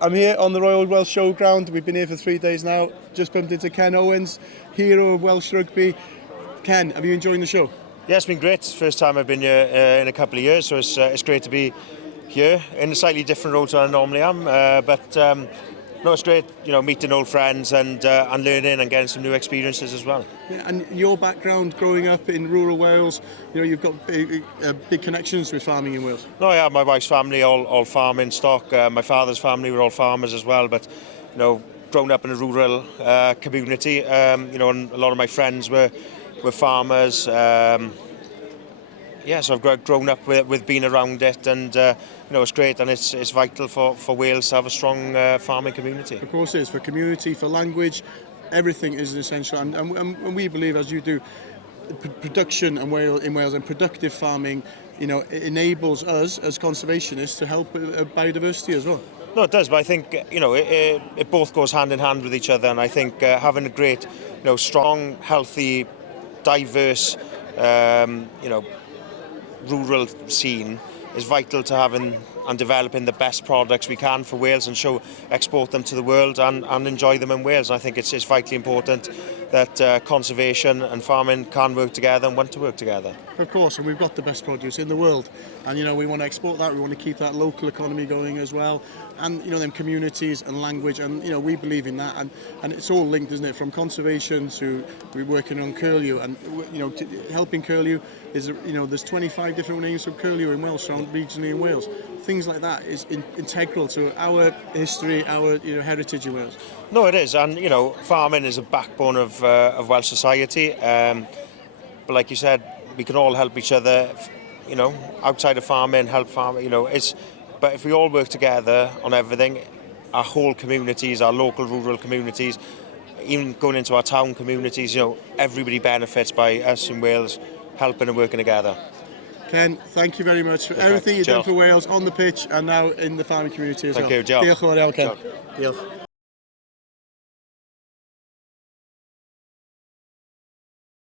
I'm here on the Royal Welsh Showground. We've been here for 3 days now. Just bumped into Ken Owens, hero of Welsh rugby. Ken, have you enjoyed the show? Yeah, it's been great. It's the first time I've been here in a couple of years, so it's great to be here in a slightly different role to I normally am. No, it's great, meeting old friends and learning and getting some new experiences as well. Yeah, and your background growing up in rural Wales, you've got big connections with farming in Wales. No, yeah, my wife's family all farming stock. My father's family were all farmers as well, but grown up in a rural community, and a lot of my friends were farmers. So I've grown up with being around it, and it's great, and it's vital for Wales to have a strong farming community. Of course it is, for community, for language, everything is essential, and we believe, as you do, production in Wales and productive farming, it enables us as conservationists to help biodiversity as well. No, it does, but I think it both goes hand in hand with each other, and I think having a great, strong, healthy, diverse, rural scene is vital to having and developing the best products we can for Wales and export them to the world and enjoy them in Wales. I think it's vitally important that conservation and farming can work together and want to work together. Of course, and we've got the best produce in the world, and we want to export that. We want to keep that local economy going as well, and them communities and language, and we believe in that, and it's all linked, isn't it? From conservation to we're working on curlew, and helping curlew is there's 25 different names for curlew in Welsh, regionally in Wales. Things like that is integral to our history, our heritage in Wales. No, it is, and farming is a backbone of Welsh society. But like you said, we can all help each other. Outside of farming, help farming. But if we all work together on everything, our whole communities, our local rural communities, even going into our town communities, everybody benefits by us in Wales helping and working together. Ken, thank you very much for everything you've done for Wales on the pitch and now in the farming community as well. Thank you, Joe. Diolch yn fawr iawn, Ken. Diolch.